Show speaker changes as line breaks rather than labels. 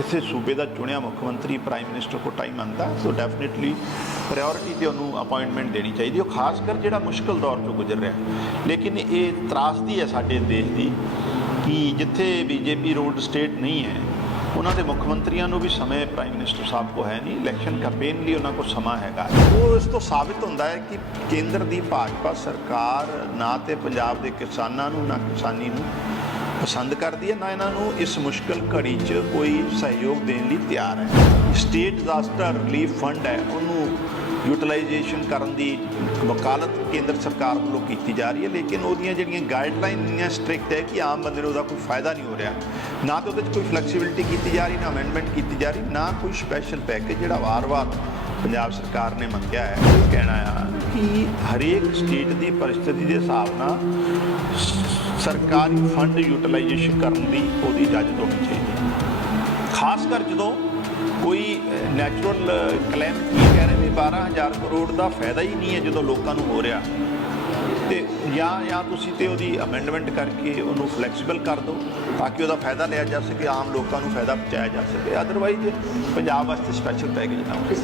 ਕਿਸੇ ਸੂਬੇ ਦਾ ਚੁਣਿਆ ਮੁੱਖ ਮੰਤਰੀ ਪ੍ਰਾਈਮ ਮਿਨਿਸਟਰ ਕੋ ਟਾਈਮ ਮੰਗਦਾ ਸੋ ਡੈਫੀਨਿਟਲੀ ਪ੍ਰਾਇੋਰਟੀ ਤੇ ਉਹਨੂੰ ਅਪਾਇੰਟਮੈਂਟ ਦੇਣੀ ਚਾਹੀਦੀ ਉਹ ਖਾਸ ਕਰ ਜਿਹੜਾ ਮੁਸ਼ਕਲ ਦੌਰ ਚੋਂ ਗੁਜ਼ਰ ਰਿਹਾ ਲੇਕਿਨ ਇਹ ਤਰਾਸਦੀ ਹੈ ਸਾਡੇ ਦੇਸ਼ ਦੀ ਕਿ ਜਿੱਥੇ ਬੀਜੇਪੀ ਰੋਡ ਸਟੇਟ ਨਹੀਂ ਹੈ, ਉਹਨਾਂ ਦੇ ਮੁੱਖ ਮੰਤਰੀਆਂ ਨੂੰ ਵੀ ਸਮੇਂ ਪ੍ਰਾਈਮ ਮਿਨਿਸਟਰ ਸਾਹਿਬ ਕੋ ਹੈ ਨਹੀਂ। ਇਲੈਕਸ਼ਨ ਕੈਂਪੇਨ ਲਈ ਉਹਨਾਂ ਕੋਲ ਸਮਾਂ ਹੈਗਾ। ਉਹ ਇਸ ਤੋਂ ਸਾਬਿਤ ਹੁੰਦਾ ਹੈ ਕਿ ਕੇਂਦਰ ਦੀ ਭਾਜਪਾ ਸਰਕਾਰ ਨਾ ਤੇ ਪੰਜਾਬ ਦੇ ਕਿਸਾਨਾਂ ਨੂੰ, ਨਾ ਕਿਸਾਨੀ ਨੂੰ ਪਸੰਦ ਕਰਦੀ ਹੈ, ਨਾ ਇਹਨਾਂ ਨੂੰ ਇਸ ਮੁਸ਼ਕਲ ਘੜੀ 'ਚ ਕੋਈ ਸਹਿਯੋਗ ਦੇਣ ਲਈ ਤਿਆਰ ਹੈ। ਸਟੇਟ ਡਿਜ਼ਾਸਟਰ ਰਿਲੀਫ ਫੰਡ ਹੈ, ਉਹਨੂੰ ਯੂਟਿਲਾਈਜੇਸ਼ਨ ਕਰਨ ਦੀ ਵਕਾਲਤ ਕੇਂਦਰ ਸਰਕਾਰ ਵੱਲੋਂ ਕੀਤੀ ਜਾ ਰਹੀ ਹੈ, ਲੇਕਿਨ ਉਹਦੀਆਂ ਜਿਹੜੀਆਂ ਗਾਈਡਲਾਈਨ ਇੰਨੀਆਂ ਸਟ੍ਰਿਕਟ ਹੈ ਕਿ ਆਮ ਬੰਦੇ ਨੂੰ ਉਹਦਾ ਕੋਈ ਫਾਇਦਾ ਨਹੀਂ ਹੋ ਰਿਹਾ। ਨਾ ਤਾਂ ਉਹਦੇ 'ਚ ਕੋਈ ਫਲੈਕਸੀਬਿਲਿਟੀ ਕੀਤੀ ਜਾ ਰਹੀ, ਨਾ ਅਮੈਂਡਮੈਂਟ ਕੀਤੀ ਜਾ ਰਹੀ, ਨਾ ਕੋਈ ਸਪੈਸ਼ਲ ਪੈਕੇਜ ਜਿਹੜਾ ਵਾਰ-ਵਾਰ ਪੰਜਾਬ ਸਰਕਾਰ ਨੇ ਮੰਗਿਆ ਹੈ, ਉਹ ਕਹਿਣਾ ਆ ਕਿ ਹਰੇਕ ਸਟੇਟ ਦੀ ਪਰਿਸਥਿਤੀ ਦੇ ਹਿਸਾਬ ਨਾਲ ਸਰਕਾਰੀ ਫੰਡ ਯੂਟਿਲਾਈਜੇਸ਼ਨ ਕਰਨ ਦੀ ਉਹਦੀ ਇਜਾਜ਼ਤ ਹੋਣੀ ਚਾਹੀਦੀ ਖਾਸ ਕਰ ਜਦੋਂ ਕੋਈ ਨੈਚੁਰਲ ਕਲੈਮਿਟੀ ਕਹਿ ਰਹੇ ਵੀ 12000 ਕਰੋੜ ਦਾ ਫਾਇਦਾ ਹੀ ਨਹੀਂ ਹੈ ਜਦੋਂ ਲੋਕਾਂ ਨੂੰ ਹੋ ਰਿਹਾ। ਤੇ ਜਾਂ ਜਾਂ ਤੁਸੀਂ ਤੇ ਉਹਦੀ ਅਮੈਂਡਮੈਂਟ ਕਰਕੇ ਉਹਨੂੰ ਫਲੈਕਸੀਬਲ ਕਰ ਦਿਓ ਤਾਂ ਕਿ ਉਹਦਾ ਫਾਇਦਾ ਲਿਆ ਜਾ ਸਕੇ, ਆਮ ਲੋਕਾਂ ਨੂੰ ਫਾਇਦਾ ਪਹੁੰਚਾਇਆ ਜਾ ਸਕੇ। ਅਦਰਵਾਈਜ਼ ਪੰਜਾਬ ਵਾਸਤੇ ਸਪੈਸ਼ਲ ਪੈਕੇਜ ਨਾ ਹੋਵੇ